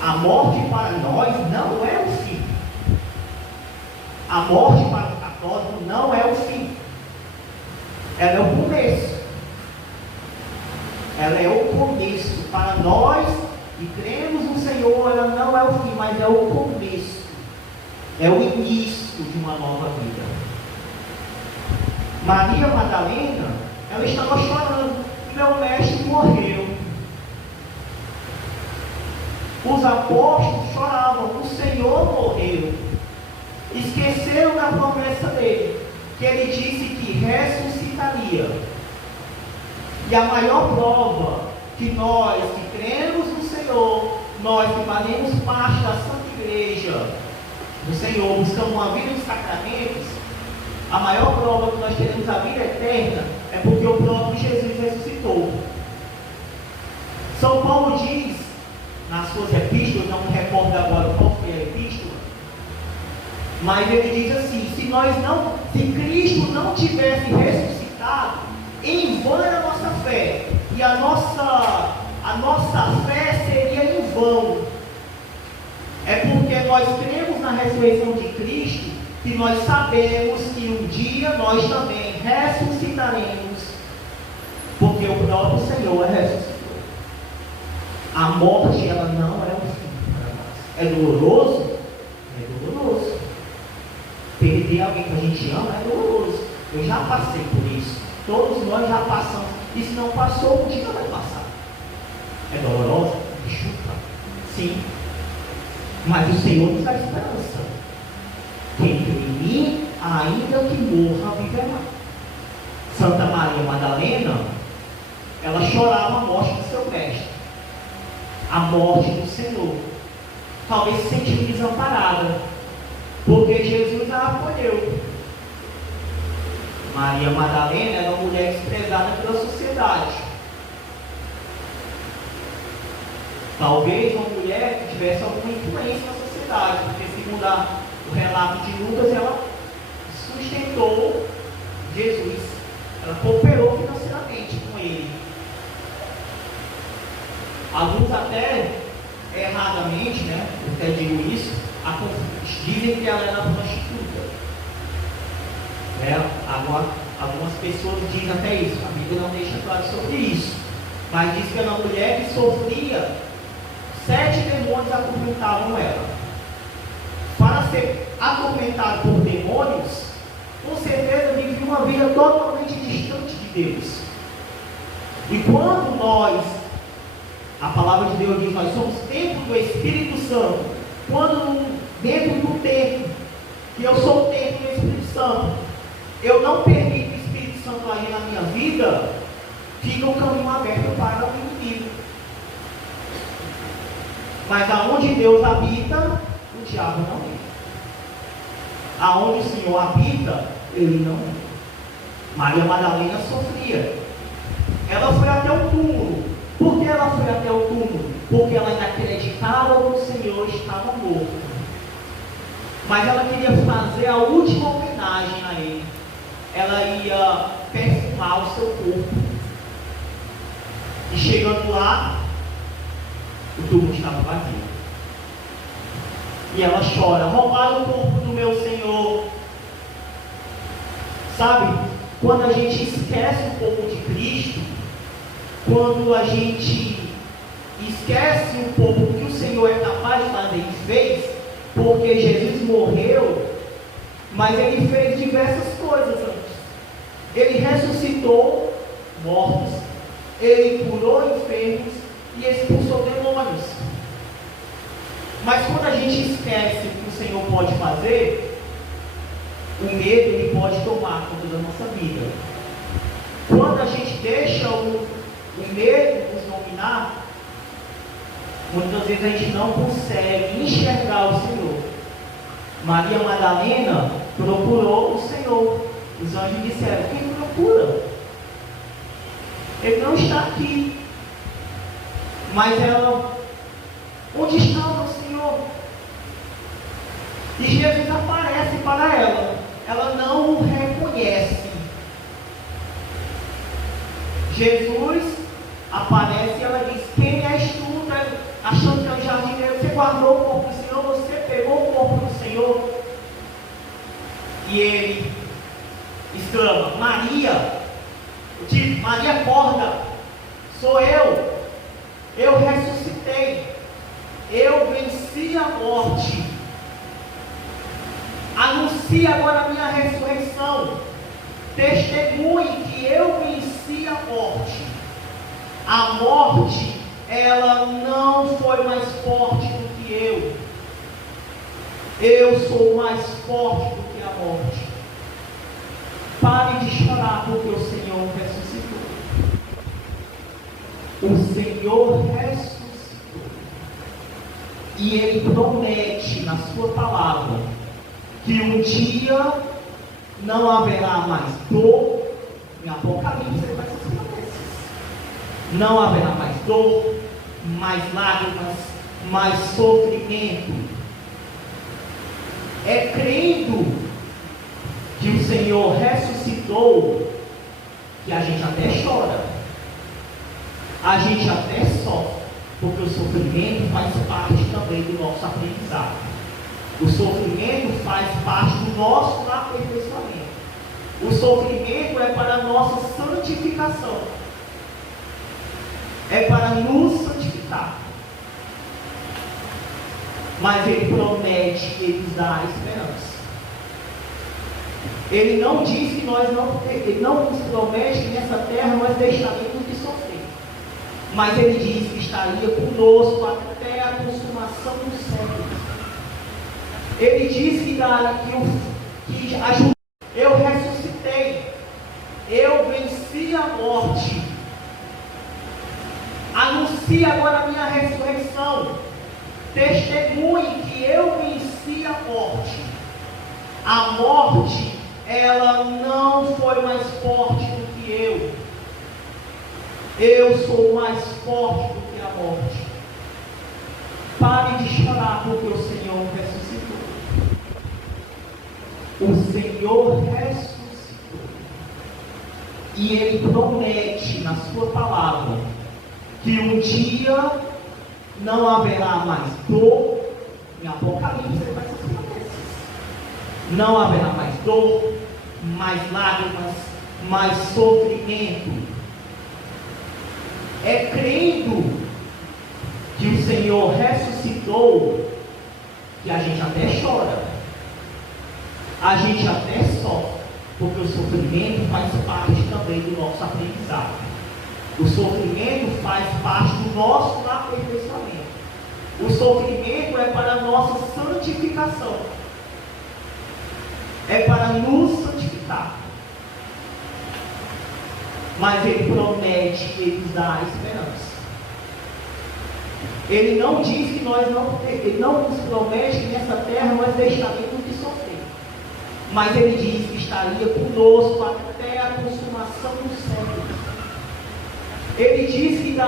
A morte para nós não é o fim. A morte para o católico não é o fim. Ela é o começo. Ela é o começo. Para nós que cremos no Senhor, ela não é o fim, mas é o começo. É o início de uma nova vida. Maria Madalena, ela estava chorando. Meu mestre morreu. Os apóstolos choravam. O Senhor morreu. Esqueceram da promessa dele, que ele disse que ressuscitaria. E a maior prova que nós que cremos no Senhor, nós que fazemos parte da Santa Igreja do Senhor, buscamos uma vida de sacramentos, a maior prova que nós teremos a vida eterna é porque o próprio Jesus ressuscitou. São Paulo diz nas suas epístolas, não me recordo agora qual foi a epístola, mas ele diz assim: se Cristo não tivesse ressuscitado, em vão era a nossa fé, e a nossa fé seria em vão. É porque nós cremos na ressurreição de Cristo que nós sabemos que um dia nós também ressuscitaremos, porque o próprio Senhor ressuscitou. A morte, ela não é o fim para nós. É doloroso? É doloroso. Perder alguém que a gente ama é doloroso. Eu já passei por isso. Todos nós já passamos. E se não passou, um dia vai passar. É doloroso? Chuta. Sim. Mas o Senhor nos dá esperança. Quem crê em mim, ainda que morra, viverá. Santa Maria Madalena, ela chorava a morte do seu mestre, a morte do Senhor. Talvez se sentiu desamparada, porque Jesus a acolheu. Maria Madalena era uma mulher desprezada pela sociedade. Talvez uma mulher que tivesse alguma influência na sociedade, porque segundo o relato de Lucas, ela sustentou Jesus. Ela cooperou financeiramente com ele. Alguns até, erradamente, eu até digo isso, dizem que ela era prostituta. Algumas pessoas dizem até isso, a Bíblia não deixa claro sobre isso. Mas diz que era uma mulher que sofria, 7 demônios atormentavam ela. Para ser atormentado por demônios, com certeza vivia uma vida totalmente distante de Deus. E quando nós, a palavra de Deus diz, nós somos templo do Espírito Santo, quando dentro do templo, que eu sou o templo do Espírito Santo, eu não permito o Espírito Santo agir na minha vida, fica o caminho aberto para o inimigo. Mas aonde Deus habita, o diabo não entra. Aonde o Senhor habita, ele não entra. Maria Madalena sofria. Ela foi até o túmulo. Por que ela foi até o túmulo? Porque ela ainda acreditava que o Senhor estava morto. Mas ela queria fazer a última homenagem a ele. Ela ia perfumar o seu corpo. E chegando lá, o túmulo estava vazio. E ela chora: roubaram o corpo do meu Senhor. Sabe, quando a gente esquece um pouco de Cristo, quando a gente esquece um pouco do que o Senhor é capaz de fazer e fez, porque Jesus morreu, mas ele fez diversas coisas antes. Ele ressuscitou mortos, ele curou enfermos e expulsou demônios. Mas quando a gente esquece o que o Senhor pode fazer, o medo ele pode tomar conta da nossa vida. Quando a gente deixa o medo nos dominar, muitas vezes a gente não consegue enxergar o Senhor. Maria Madalena procurou o Senhor. Os anjos disseram: quem procura? Ele não está aqui. Mas ela: onde está o Senhor? E Jesus aparece para ela. Ela não o reconhece. Jesus aparece e ela diz: quem és tu? Achando que ela já jardineiro, você guardou o corpo do Senhor, você pegou o corpo do Senhor. E ele exclama: Maria, Maria acorda, sou eu ressuscitei, eu venci a morte, anuncie agora a minha ressurreição, testemunhe que eu venci a morte. A morte, ela não foi mais forte do que eu sou mais forte do que a morte. Pare de chorar porque o Senhor ressuscitou. O Senhor ressuscitou. E Ele promete na sua palavra que um dia não haverá mais dor. Em Apocalipse ele vai se esclarecer. Não haverá mais dor, mais lágrimas, mais sofrimento. É crendo que o Senhor ressuscitou que a gente até chora, a gente até sofre, porque o sofrimento faz parte também do nosso aprendizado. O sofrimento faz parte do nosso aperfeiçoamento. O sofrimento é para a nossa santificação, é para nos santificar. Mas Ele promete, Ele nos dá a esperança. Ele não diz que Ele não nos promete que nessa terra nós deixaremos de sofrer. Mas Ele diz que estaria conosco até a consumação dos séculos. Ele diz que ajuda. Eu ressuscitei, eu venci a morte. Anuncie agora a minha ressurreição. Testemunhe que eu venci a morte. A morte, ela não foi mais forte do que eu sou mais forte do que a morte. Pare de chorar porque o Senhor ressuscitou. O Senhor ressuscitou. E Ele promete na sua palavra que um dia não haverá mais dor. Em Apocalipse ele vai se esclarecer. Não haverá mais dor, mais lágrimas, mais sofrimento. É crendo que o Senhor ressuscitou que a gente até chora, a gente até sofre, porque o sofrimento faz parte também do nosso aprendizado. O sofrimento faz parte do nosso aperfeiçoamento. O sofrimento é para a nossa santificação, é para nos santificar. Mas Ele promete, Ele nos dá a esperança. Ele não diz que Ele não nos promete que nessa terra nós deixaremos de sofrer. Mas Ele diz que estaria conosco até a consumação dos séculos. Ele diz que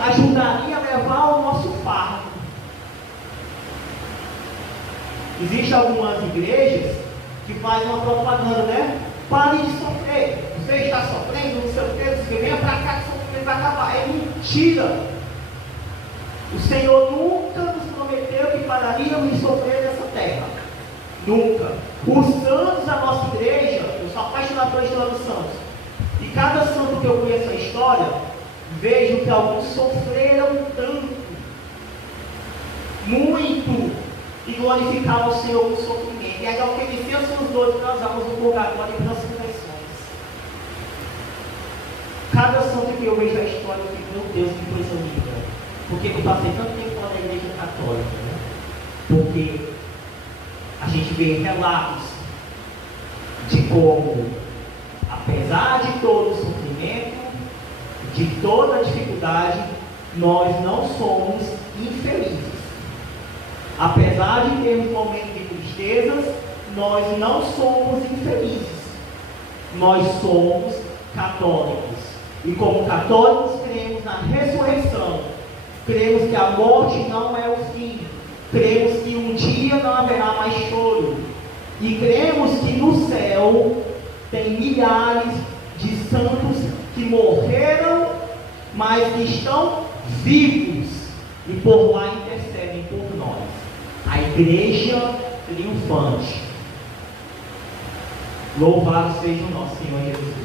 ajudaria a levar o nosso fardo. Existem algumas igrejas que fazem uma propaganda, né? Pare de sofrer. Você está sofrendo, não sei o que, você venha para cá que o sofrimento vai acabar. É mentira. O Senhor nunca nos prometeu que pararíamos de sofrer nessa terra. Nunca. Os santos da nossa igreja, eu sou apaixonado pela história dos santos. E cada santo que eu conheço a história, vejo que alguns sofreram tanto, muito, e glorificavam o Senhor com sofrimento. E aí ofereciam suas dores para nós almas no purgatório e nas ressurreições. Cada santo que eu vejo a história, eu digo, meu Deus, que coisa linda. Porque eu passei tanto tempo fora da igreja católica, né? Porque a gente vê relatos de como, apesar de todo o sofrimento, de toda a dificuldade, nós não somos infelizes. Apesar de termos momentos de tristezas, nós não somos infelizes. Nós somos católicos. E como católicos, cremos na ressurreição. Cremos que a morte não é o fim. Cremos que um dia não haverá mais choro. E cremos que no céu tem milhares de santos que morreram, mas que estão vivos. e por lá intercedem por nós. A igreja triunfante. Louvado seja o nosso Senhor Jesus Cristo.